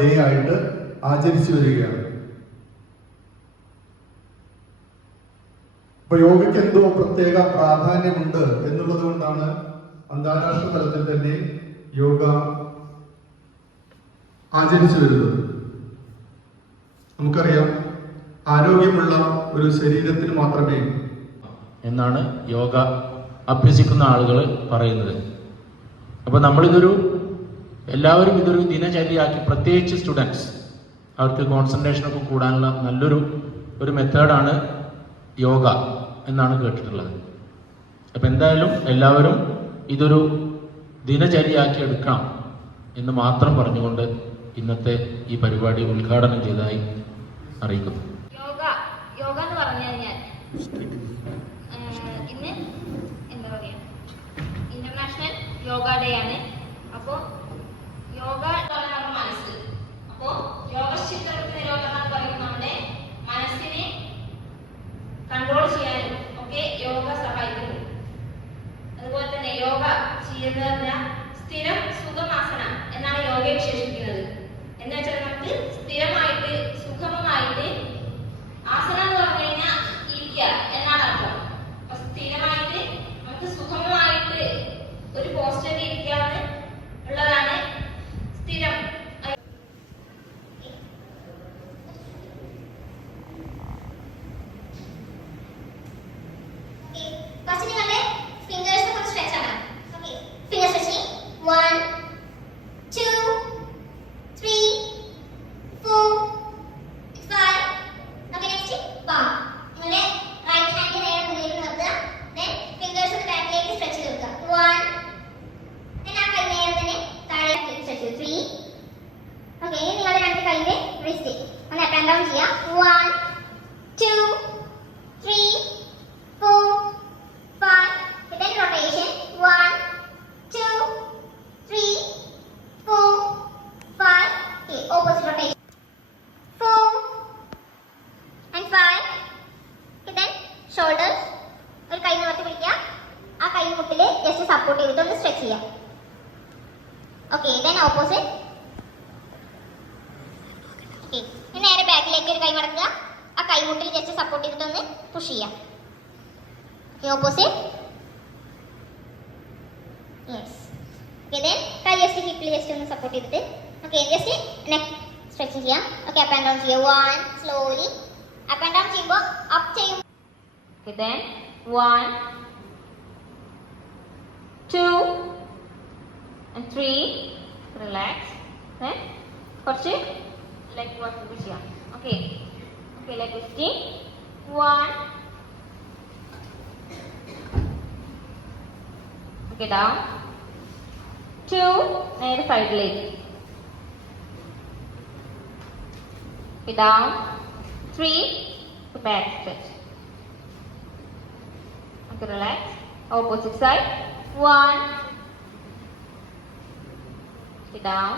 Day ആയിട്ട് ആചരിച്ചു വരികയാണ്. അപ്പൊ യോഗയ്ക്ക് എന്തോ പ്രത്യേക പ്രാധാന്യമുണ്ട് എന്നുള്ളത് കൊണ്ടാണ് അന്താരാഷ്ട്ര തലത്തിൽ തന്നെ യോഗ ആചരിച്ചു വരുന്നത്. നമുക്കറിയാം, ആരോഗ്യമുള്ള ഒരു ശരീരത്തിന് മാത്രമേ എന്നാണ് യോഗ അഭ്യസിക്കുന്ന ആളുകൾ പറയുന്നത്. അപ്പോൾ എല്ലാവരും ഇതൊരു ദിനചര്യയാക്കി, പ്രത്യേകിച്ച് സ്റ്റുഡൻസ്, അവർക്ക് കോൺസെൻട്രേഷനൊക്കെ കൂടാനുള്ള നല്ലൊരു മെത്തേഡാണ് യോഗ എന്നാണ് കേട്ടിട്ടുള്ളത്. അപ്പം എന്തായാലും എല്ലാവരും ഇതൊരു ദിനചര്യയാക്കി എടുക്കണം എന്ന് മാത്രം പറഞ്ഞുകൊണ്ട് ഇന്നത്തെ ഈ പരിപാടി ഉദ്ഘാടനം ചെയ്തതായി അറിയിക്കുന്നു. യോഗ എന്ന് പറഞ്ഞു കഴിഞ്ഞാൽ ഇന്ന് എന്താ പറയുക, ഇന്റർനാഷണൽ യോഗ ഡേ ആണ്. അപ്പോൾ യോഗ നമ്മുടെ മനസ്സ്, അപ്പോൾ യോഗശിത്രത്തിന് നിരോധനം എന്ന് പറയുന്നത് നമ്മുടെ മനസ്സിനെ കൺട്രോൾ ചെയ്യാനും ഒക്കെ യോഗ സഹായിക്കുന്നു. അതുപോലെ തന്നെ യോഗ ചെയ്യുന്ന സ്ഥിരം സുഖമാസന എന്നാണ് യോഗയെ വിശേഷിപ്പിക്കുന്നത്. എന്ന് വെച്ചാൽ നമുക്ക് സ്ഥിരമായിട്ട് സുഗമമായിട്ട്, ആസന എന്ന് പറഞ്ഞു കഴിഞ്ഞാൽ ഇരിക്കുക എന്നാണ് അർത്ഥം. അപ്പൊ സ്ഥിരമായിട്ട് നമുക്ക് സുഗമമായിട്ട് ഒരു പോസ്റ്ററിൽ ഇരിക്കാന്ന് ഉള്ളതാണ് സ്ഥിരം. ഷോൾഡേഴ്സ് ഒരു കൈ നിവർത്തി പിടിക്കുക, ആ കൈ മുട്ടില് ജസ്റ്റ് സപ്പോർട്ട് ചെയ്തിട്ടൊന്ന് സ്ട്രെച്ച് ചെയ്യാം. Okay, then opposite. ഓക്കെ, നേരെ ബാക്കിലേക്ക് ഒരു കൈ മടക്കുക, ആ കൈ മുട്ടിൽ ജസ്റ്റ് സപ്പോർട്ട് ചെയ്തിട്ടൊന്ന് പുഷ് ചെയ്യാം. Okay, opposite. Yes. Okay, then കൈ ജസ്റ്റ് ഹിപ്പിൽ ജസ്റ്റ് ഒന്ന് സപ്പോർട്ട് ചെയ്തിട്ട് ഓക്കെ ജസ്റ്റ് നെക്ക് സ്ട്രെച്ച് ചെയ്യാം. ഓക്കെ, അപ്പ് ആൻഡ് ഡൗൺ ചെയ്യാം. 1 സ്ലോലി അപ്പ് ആൻഡ് ഡൗൺ ചെയ്യുമ്പോൾ അപ്പ് ചെയ്യും. Okay, then 1, 2 and 3. Relax. Then കുറച്ച് leg work ചെയ്യാം. Okay, leg lifting. 1. Okay, down. 2. നേരെ സൈഡിലേക്ക്. Okay, down. 3. Back stretch. Okay, relax. Opposite side. 1. Sit down.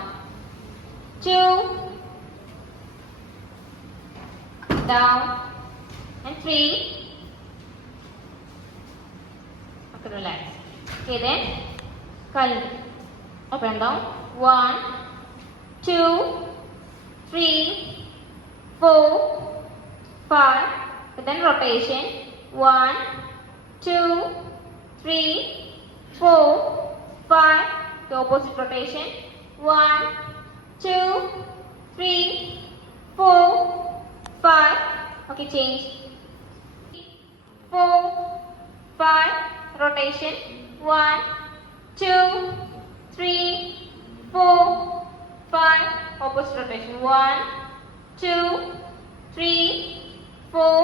2. Down. And 3. Okay, relax. Okay, then curl up and down. 1, 2, 3, 4, 5. Okay, then rotation. 1, 2, 3, 4, 5. The opposite rotation. 1, 2, 3, 4, 5. Okay, change. 4, 5. Rotation. 1, 2, 3, 4, 5. Opposite rotation. 1, 2, 3, 4,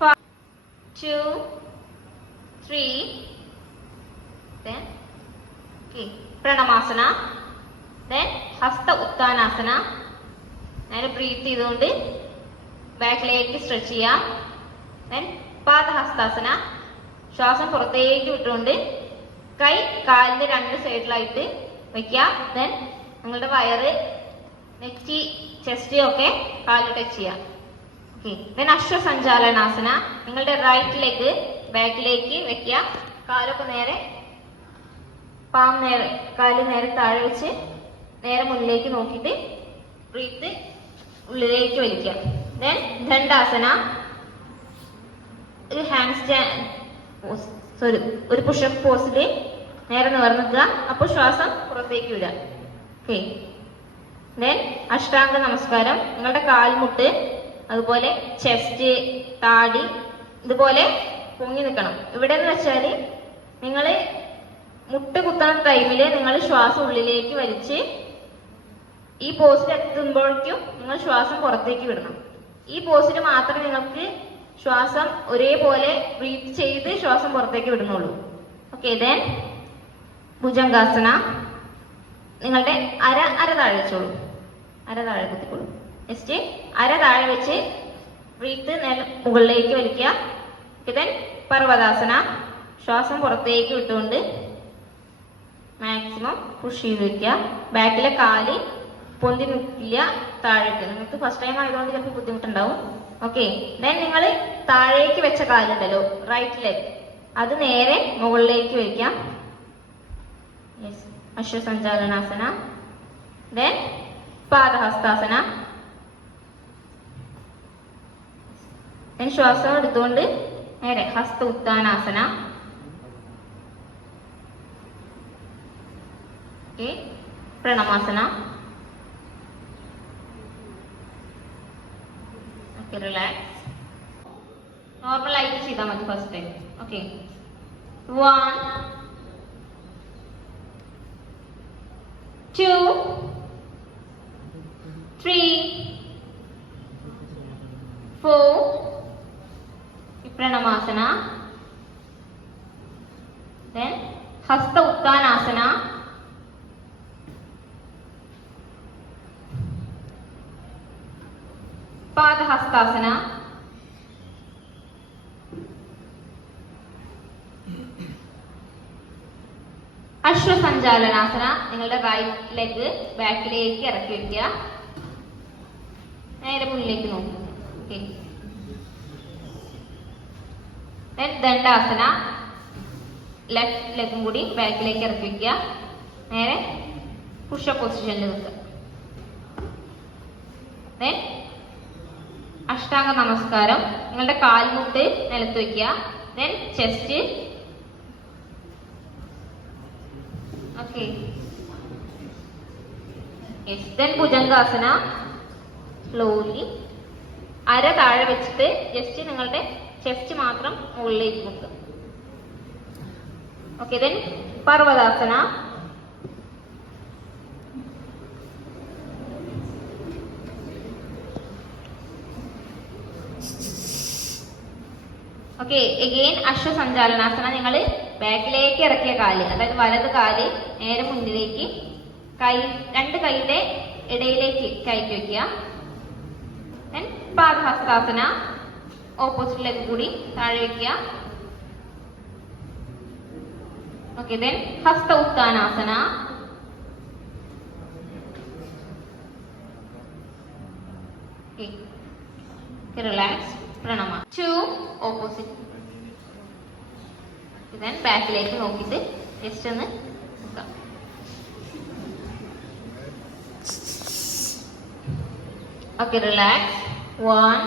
5. 2, 3. Then okay, Pranamasana. Then Hasta Uttanasana. നേരെ breath ചെയ്തുകൊണ്ട് ബാക്കിലേക്ക് stretch ചെയ്യാം. Then Padahastasana. ശ്വാസം പുറത്തേക്ക് വിട്ടുകൊണ്ട് കൈ കാലിന്റെ 2 സൈഡിലായിട്ട് വയ്ക്കുക. ദെൻ നിങ്ങളുടെ വയറ്, നെറ്റി, ചെസ്റ്റ് ഒക്കെ കാലിൽ ടച്ച് ചെയ്യാം. Okay, then ashwasanchalanasana. നിങ്ങളുടെ റൈറ്റ് ലെഗ് ബാക്കിലേക്ക് വെക്കുക. കാലൊക്കെ നേരെ, പാം നേരെ, കാല് നേരെ താഴെ വെച്ച് നേരെ മുന്നിലേക്ക് നോക്കിയിട്ട് ബ്രീത്ത് ഉള്ളിലേക്ക് വലിക്കുക. ദെൻ ദണ്ഡാസന, ഒരു ഹാൻഡ് സ്റ്റാൻഡ് ഒരു പുഷപ്പ് പോസിൽ നേരെ നിവർന്ന് നിൽക്കുക. അപ്പോൾ ശ്വാസം പുറത്തേക്ക് വിടുക. ഓക്കെ. ദെൻ അഷ്ടാംഗ നമസ്കാരം. നിങ്ങളുടെ കാൽമുട്ട്, അതുപോലെ ചെസ്റ്റ്, താടി ഇതുപോലെ പൊങ്ങി നിൽക്കണം. ഇവിടെ എന്ന് വെച്ചാൽ നിങ്ങൾ മുട്ട് കുത്തണ ടൈമിൽ നിങ്ങൾ ശ്വാസം ഉള്ളിലേക്ക് വലിച്ച് ഈ പോസിൽ എത്തുമ്പോഴേക്കും നിങ്ങൾ ശ്വാസം പുറത്തേക്ക് വിടണം. ഈ പോസിൽ മാത്രമേ നിങ്ങൾക്ക് ശ്വാസം ഒരേപോലെ ബ്രീത്ത് ചെയ്ത് ശ്വാസം പുറത്തേക്ക് വിടുന്നുള്ളൂ. ഓക്കെ. ദെൻ ഭുജംഗാസന. നിങ്ങളുടെ അര താഴെ വെച്ചോളൂ, അര താഴെ കുത്തിക്കോളൂ. നെക്സ്റ്റ് അര താഴെ വെച്ച് ബ്രീത്ത് മുകളിലേക്ക് വലിക്കുക. ദെൻ പർവ്വതാസന. ശ്വാസം പുറത്തേക്ക് വിട്ടുകൊണ്ട് മാക്സിമം പുഷ് ചെയ്ത് വെക്കുക. ബാക്കിലെ കാല് പൊന്തി നിൽക്കില്ല, താഴേക്ക്. നിങ്ങൾക്ക് ഫസ്റ്റ് ടൈം ആയതുകൊണ്ട് ചിലപ്പോൾ ബുദ്ധിമുട്ടുണ്ടാവും. ഓക്കെ. ദെൻ നിങ്ങൾ താഴേക്ക് വെച്ച കാലുണ്ടല്ലോ, റൈറ്റ് ലെഗ്, അത് നേരെ മുകളിലേക്ക് വയ്ക്കാം. യെസ്. അശ്വസഞ്ചാലനാസന. ദെൻ പാദഹസ്താസന. ദെൻ ശ്വാസം എടുത്തുകൊണ്ട് നേരെ ഹസ്ത ഉത്ഥാനാസന. ഓക്കെ. പ്രണമാസന. ഓക്കെ. റിലാക്സ്. നോർമൽ ആയിട്ട് ചെയ്താൽ മതി first time. Okay. 1 2 3 4. പ്രണമാസന. Then ഹസ്ത ഉത്ഥാനാസന. Padahastasana. അശ്വസഞ്ചാലനാസന. നിങ്ങളുടെ റൈറ്റ് ലെഗ് ബാക്കിലേക്ക് ഇറക്കി വെക്കുക, നേരെ മുന്നിലേക്ക് നോക്കുക. ഓക്കെ. ദണ്ഡാസന. ലെഫ്റ്റ് ലെഗും കൂടി ബാക്കിലേക്ക് ഇറക്കി വെക്കുക, നേരെ പുഷപ്പ് പൊസിഷനിൽ നിൽക്കുക. ദെൻ അഷ്ടാംഗ നമസ്കാരം. നിങ്ങളുടെ കാൽമുട്ട് നിലത്ത് വെക്കുക. Then chest. Okay. Then bhujangasana. Slowly അര താഴെ വെച്ചിട്ട് ജസ്റ്റ് നിങ്ങളുടെ ചെസ്റ്റ് മാത്രം മുകളിലേക്ക് വെക്കുക. Okay. Then parvatasana. Okay. Again ashwasanchalanasana. നിങ്ങൾ ബാക്കിലേക്ക് ഇറക്കിയ കാല്, അതായത് വലത് കാല് നേരെ മുന്നിലേക്ക്, രണ്ട് കൈയുടെ ഇടയിലേക്ക് കയറ്റി വെക്കുക. ദെൻ പാദഹസ്താസന. ഓപ്പോസിറ്റിലേക്ക് കൂടി താഴെ വെക്കുക. Okay. Then hasta uttanasana. Relax. Pranama. 2 opposite. Then ബാക്കിലേക്ക് നോക്കിയിട്ട് ജസ്റ്റ് ഒന്ന് നോക്കാം. Okay. Relax. 1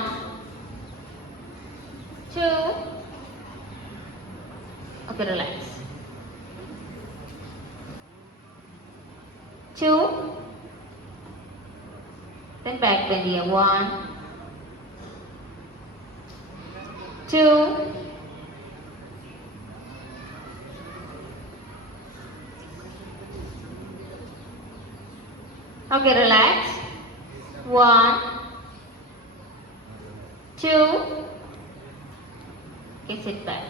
2. Okay, relax. 2. Then back bend here. 1 2. Okay, relax. 1 2. Okay, sit back.